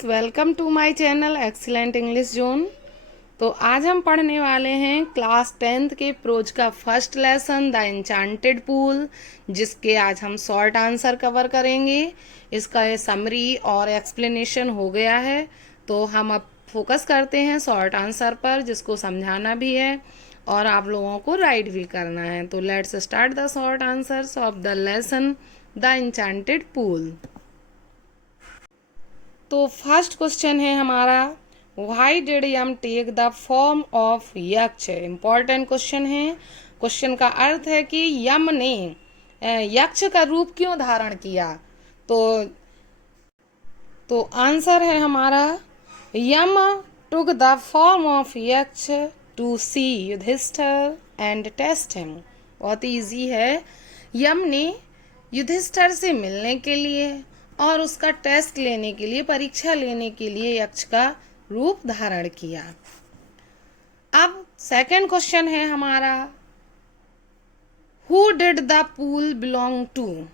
Friends, welcome to my channel excellent English zone. तो आज हम पढ़ने वाले हैं क्लास 10th के प्रोज का first lesson the enchanted pool, जिसके आज हम शॉर्ट आंसर कवर करेंगे। इसका ये समरी और एक्सप्लेनेशन हो गया है, तो हम अब फोकस करते हैं शॉर्ट आंसर पर, जिसको समझाना भी है और आप लोगों को राइट भी करना है। तो let's start the short answers of the lesson the enchanted pool. तो फर्स्ट क्वेश्चन है हमारा, why did Yama take the form of Yaksha. Important question है। क्वेश्चन का अर्थ है कि यम ने यक्ष का रूप क्यों धारण किया। तो आंसर है हमारा, Yama took the form of Yaksha to see Yudhishthira and test him. बहुत इजी है। यम ने युधिष्ठिर से मिलने के लिए और उसका टेस्ट लेने के लिए, परीक्षा लेने के लिए यक्ष का रूप धारण किया। अब सेकंड क्वेश्चन है हमारा, who did the pool belong to.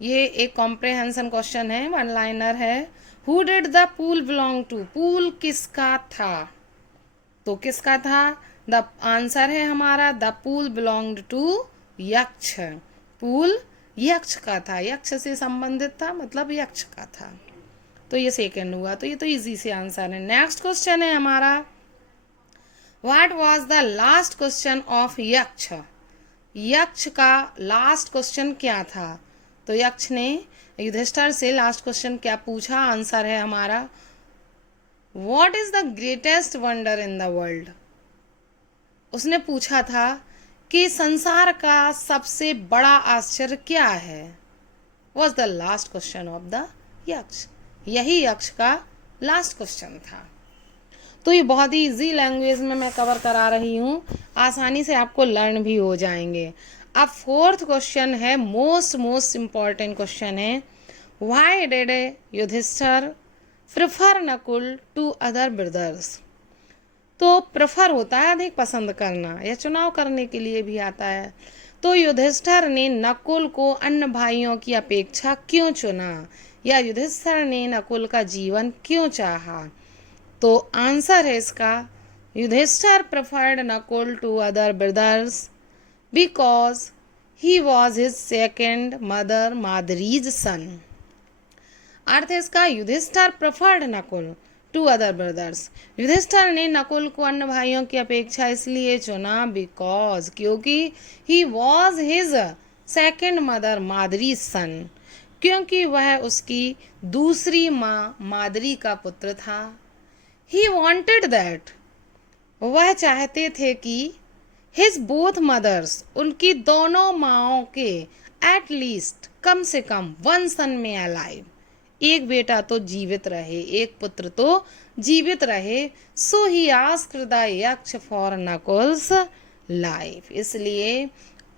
ये एक कॉम्प्रिहेंशन क्वेश्चन है, वन लाइनर है। Who did the pool belong to, pool किसका था। तो किसका था, द आंसर है हमारा, the pool belonged to Yaksha. Pool Yaksha का था, यक्ष से संबंधित था, मतलब यक्ष का था। तो ये सेकंड हुआ। तो ये तो इजी से आंसर है। नेक्स्ट क्वेश्चन है हमारा, what was the last question of यक्ष। यक्ष का लास्ट क्वेश्चन क्या था। तो यक्ष ने युधिष्ठिर से लास्ट क्वेश्चन क्या पूछा। आंसर है हमारा, what is the greatest wonder in the world. उसने पूछा था कि संसार का सबसे बड़ा आश्चर्य क्या है। Was the last question of the यक्ष। यही यक्ष का लास्ट क्वेश्चन था। तो ये बहुत ही इजी लैंग्वेज में मैं कवर करा रही हूँ, आसानी से आपको लर्न भी हो जाएंगे। अब फोर्थ क्वेश्चन है, मोस्ट इम्पॉर्टेंट क्वेश्चन है, why did Yudhishthira prefer Nakula to other brothers. तो प्रेफर होता है अधिक पसंद करना या चुनाव करने के लिए भी आता है। तो युधिष्ठिर ने नकुल को अन्य भाइयों की अपेक्षा क्यों चुना, या युधिष्ठिर ने नकुल का जीवन क्यों चाहा। तो आंसर है इसका, Yudhishthir preferred Nakul to other brothers because he was his second mother Madri's son. अर्थ है इसका, Yudhishthir preferred Nakul to other brothers. Yudhishthir ने नकुल को अन्य भाइयों की अपेक्षा इसलिए चुना, बिकॉज क्योंकि he was his second mother Madri son, क्योंकि वह उसकी दूसरी माँ माद्री का पुत्र था। ही वॉन्टेड दैट, वह चाहते थे कि हिज बोथ मदर्स, उनकी दोनों माओं के, एट लीस्ट कम से कम, वन सन में अलाइव, एक बेटा तो जीवित रहे, एक पुत्र तो जीवित रहे। सो ही आस्क्ड द यक्ष फॉर नकुल्स लाइफ, इसलिए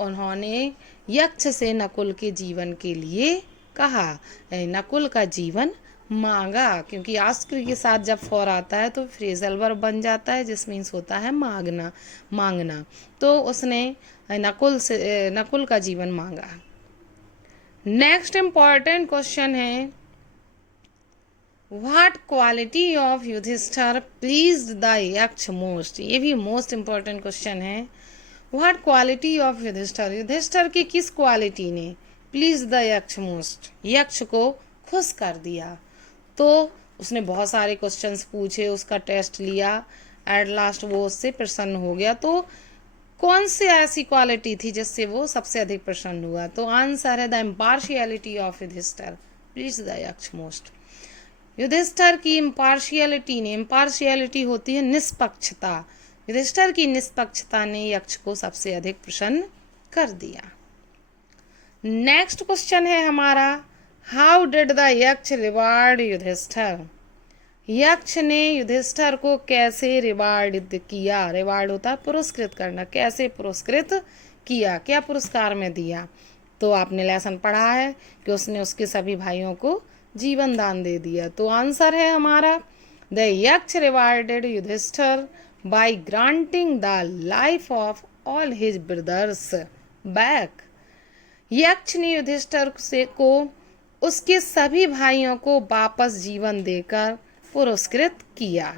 उन्होंने यक्ष से नकुल के जीवन के लिए कहा, नकुल का जीवन मांगा। क्योंकि आस्क के साथ जब फॉर आता है तो फ्रेजल वर्ब बन जाता है, जिस मीन्स होता है मांगना। तो उसने नकुल का जीवन मांगा। नेक्स्ट इम्पॉर्टेंट क्वेश्चन है, what quality of Yudhishthira pleased the Yaksha most. ये भी मोस्ट इम्पॉर्टेंट क्वेश्चन है। What quality of Yudhishthira, Yudhishthira की किस क्वालिटी ने प्लीज द यक्ष मोस्ट, यक्ष को खुश कर दिया। तो उसने बहुत सारे क्वेश्चंस पूछे, उसका टेस्ट लिया, एट लास्ट वो उससे प्रसन्न हो गया। तो कौन सी ऐसी क्वालिटी थी जिससे वो सबसे अधिक प्रसन्न हुआ। तो आंसर है, the impartiality of Yudhishthira please the Yaksha most. Yudhishthira की इम्पार्शियलिटी ने, इम्पार्शियलिटी होती है निष्पक्षता, युधिष्ठिर की निष्पक्षता ने यक्ष को सबसे अधिक प्रसन्न कर दिया। नेक्स्ट क्वेश्चन है हमारा, हाउ डिड द यक्ष रिवार्ड युधिष्ठिर। यक्ष ने युधिष्ठिर को कैसे रिवार्ड किया। रिवार्ड होता है पुरस्कृत करना, कैसे पुरस्कृत किया, क्या पुरस्कार में दिया। तो आपने लेसन पढ़ा है कि उसने उसके सभी भाइयों को जीवन दान दे दिया। तो आंसर है हमारा, the Yaksha rewarded Yudhishthira by granting the life of all his brothers back. Yaksha ने युधिष्ठिर से को उसके सभी भाइयों को वापस जीवन देकर पुरस्कृत किया।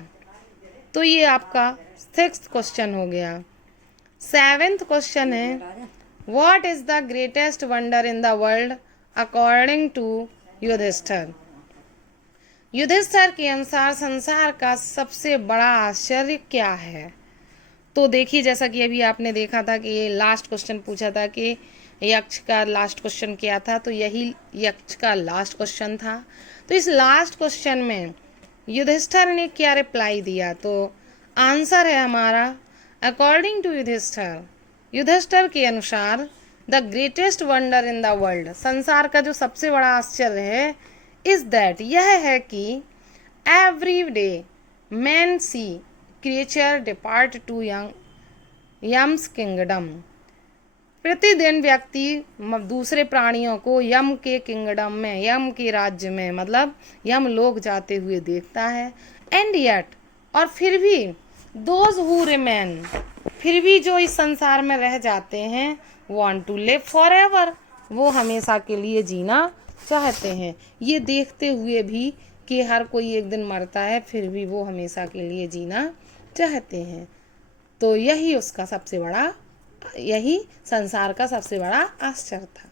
तो ये आपका 6th क्वेश्चन हो गया। 7th क्वेश्चन है, what is the greatest wonder in the world according to Yudhishthira. Yudhishthira के अनुसार संसार का सबसे बड़ा आश्चर्य क्या है। तो देखिए, जैसा कि अभी आपने देखा था कि ये लास्ट क्वेश्चन पूछा था कि यक्ष का लास्ट क्वेश्चन क्या था, तो यही यक्ष का लास्ट क्वेश्चन था। तो इस लास्ट क्वेश्चन में युधिष्ठिर ने क्या रिप्लाई दिया, तो आंसर है हमारा अकॉर्डिंग टू युधिष्ठिर, युधिष्ठिर के अनुसार the greatest wonder in the world, संसार का जो सबसे बड़ा आश्चर्य है, इज दैट, यह है कि every day man see creature depart to Yama's kingdom, प्रतिदिन व्यक्ति दूसरे प्राणियों को यम के किंगडम में, यम के राज्य में, मतलब यम लोग जाते हुए देखता है। एंड येट, और फिर भी दोज हु रिमेन, फिर भी जो इस संसार में रह जाते हैं, want to live for ever, वो हमेशा के लिए जीना चाहते हैं। ये देखते हुए भी कि हर कोई एक दिन मरता है, फिर भी वो हमेशा के लिए जीना चाहते हैं। तो यही उसका सबसे बड़ा, यही संसार का सबसे बड़ा आश्चर्य था।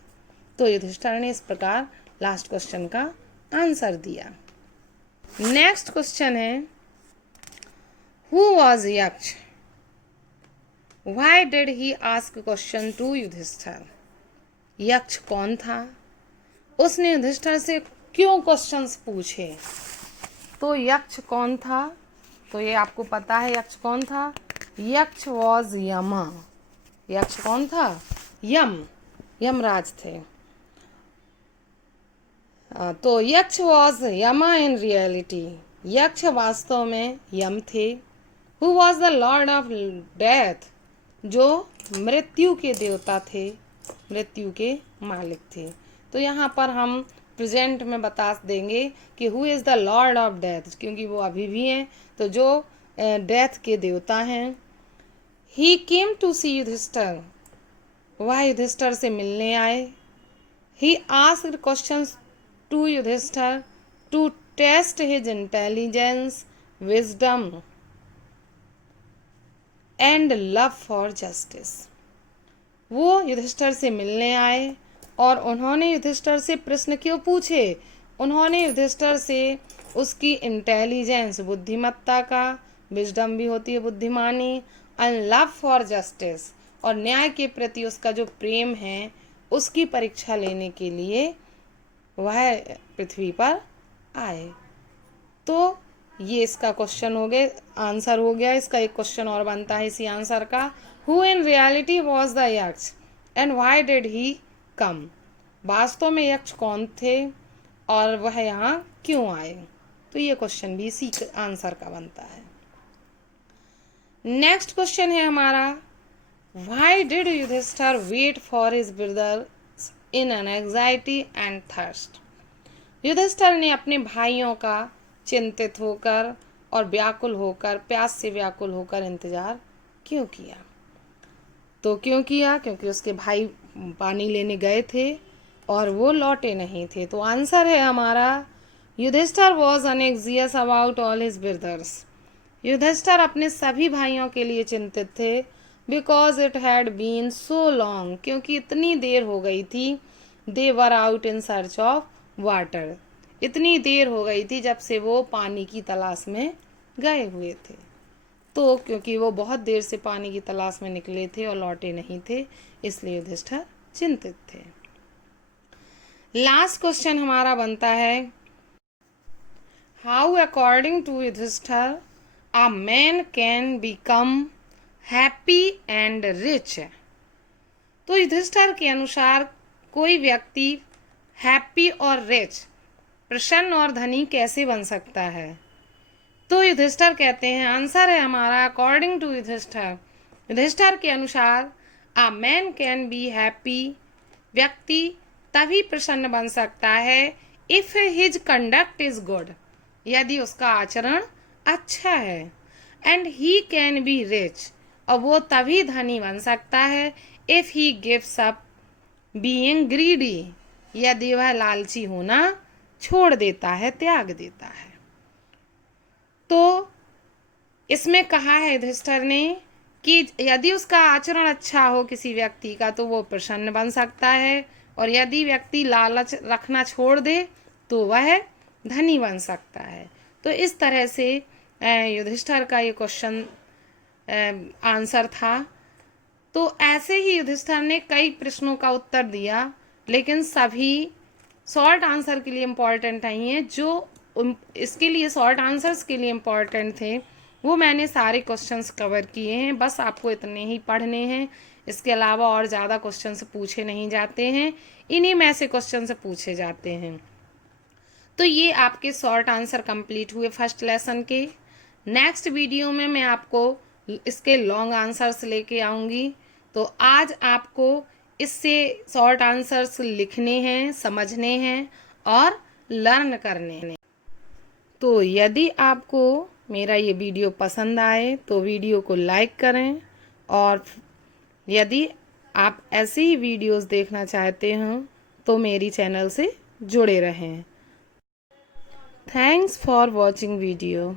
तो युधिष्ठिर ने इस प्रकार लास्ट क्वेश्चन का आंसर दिया। नेक्स्ट क्वेश्चन है, who was Yaksha, why did he ask question to Yudhishthira. Yaksha कौन था, उसने युधिष्ठिर से क्यों क्वेश्चंस पूछे। तो यक्ष कौन था, तो ये आपको पता है यक्ष कौन था। यक्ष वॉज यमा, यक्ष कौन था, यमराज थे। तो यक्ष वॉज यमा इन रियलिटी, यक्ष वास्तव में यम थे। Who was the Lord of death, जो मृत्यु के देवता थे, मृत्यु के मालिक थे। तो यहाँ पर हम प्रेजेंट में बता देंगे कि who is the Lord of death, क्योंकि वो अभी भी हैं, तो जो डेथ के देवता हैं। ही केम टू सी युधिष्ठिर, वह युधिष्ठिर से मिलने आए। He asked questions to Yudhishthira to test his intelligence, wisdom and love for justice. वो युधिष्ठिर से मिलने आए और उन्होंने युधिष्ठिर से प्रश्न क्यों पूछे, उन्होंने युधिष्ठिर से उसकी इंटेलिजेंस, बुद्धिमत्ता का, विजडम भी होती है बुद्धिमानी, एंड लव फॉर जस्टिस, और न्याय के प्रति उसका जो प्रेम है, उसकी परीक्षा लेने के लिए वह पृथ्वी पर आए। तो ये इसका क्वेश्चन हो गया, आंसर हो गया। इसका एक क्वेश्चन और बनता है इसी आंसर का, who in reality was the यक्ष एंड व्हाई डिड ही कम, वास्तव में यक्ष कौन थे और वह यहाँ क्यों आए। तो ये क्वेश्चन भी इसी आंसर का बनता है। नेक्स्ट क्वेश्चन है हमारा, why did Yudhishthira wait for his brothers in an anxiety and thirst. Yudhishthira ने अपने भाइयों का चिंतित होकर और व्याकुल होकर, प्यास से व्याकुल होकर इंतजार क्यों किया। तो क्यों किया, क्योंकि उसके भाई पानी लेने गए थे और वो लौटे नहीं थे। तो आंसर है हमारा, Yudhishthir was unanxious about all his brothers, Yudhishthir अपने सभी भाइयों के लिए चिंतित थे। Because it had been so long, क्योंकि इतनी देर हो गई थी। They were out in search of water, इतनी देर हो गई थी जब से वो पानी की तलाश में गए हुए थे। तो क्योंकि वो बहुत देर से पानी की तलाश में निकले थे और लौटे नहीं थे, इसलिए युधिष्ठिर चिंतित थे। लास्ट क्वेश्चन हमारा बनता है, how according to Yudhishthira a man can become happy and rich. तो युधिष्ठिर के अनुसार कोई व्यक्ति हैप्पी और रिच, प्रसन्न और धनी कैसे बन सकता है। तो युधिष्ठिर कहते हैं, आंसर है हमारा, अकॉर्डिंग टू युधिष्ठिर, युधिष्ठिर के अनुसार अ मैन कैन बी हैप्पी, व्यक्ति तभी प्रसन्न बन सकता है, if his conduct is good, यदि उसका आचरण अच्छा है। And he can be rich, और वो तभी धनी बन सकता है, if he gives up being greedy, यदि वह लालची होना छोड़ देता है, त्याग देता है। तो इसमें कहा है युधिष्ठिर ने कि यदि उसका आचरण अच्छा हो किसी व्यक्ति का तो वो प्रसन्न बन सकता है, और यदि व्यक्ति लालच रखना छोड़ दे तो वह धनी बन सकता है। तो इस तरह से युधिष्ठिर का ये क्वेश्चन आंसर था। तो ऐसे ही युधिष्ठिर ने कई प्रश्नों का उत्तर दिया, लेकिन सभी शॉर्ट आंसर के लिए इम्पॉर्टेंट नहीं है। जो इसके लिए शॉर्ट आंसर्स के लिए इम्पॉर्टेंट थे वो मैंने सारे क्वेश्चंस कवर किए हैं, बस आपको इतने ही पढ़ने हैं। इसके अलावा और ज़्यादा क्वेश्चंस पूछे नहीं जाते हैं, इन्हीं में से क्वेश्चंस पूछे जाते हैं। तो ये आपके शॉर्ट आंसर कंप्लीट हुए फर्स्ट लेसन के। नेक्स्ट वीडियो में मैं आपको इसके लॉन्ग आंसर्स लेके आऊँगी। तो आज आपको इससे शॉर्ट आंसर्स लिखने हैं, समझने हैं और लर्न करने हैं। तो यदि आपको मेरा ये वीडियो पसंद आए तो वीडियो को लाइक करें, और यदि आप ऐसी ही वीडियोस देखना चाहते हो तो मेरी चैनल से जुड़े रहें। Thanks for watching video.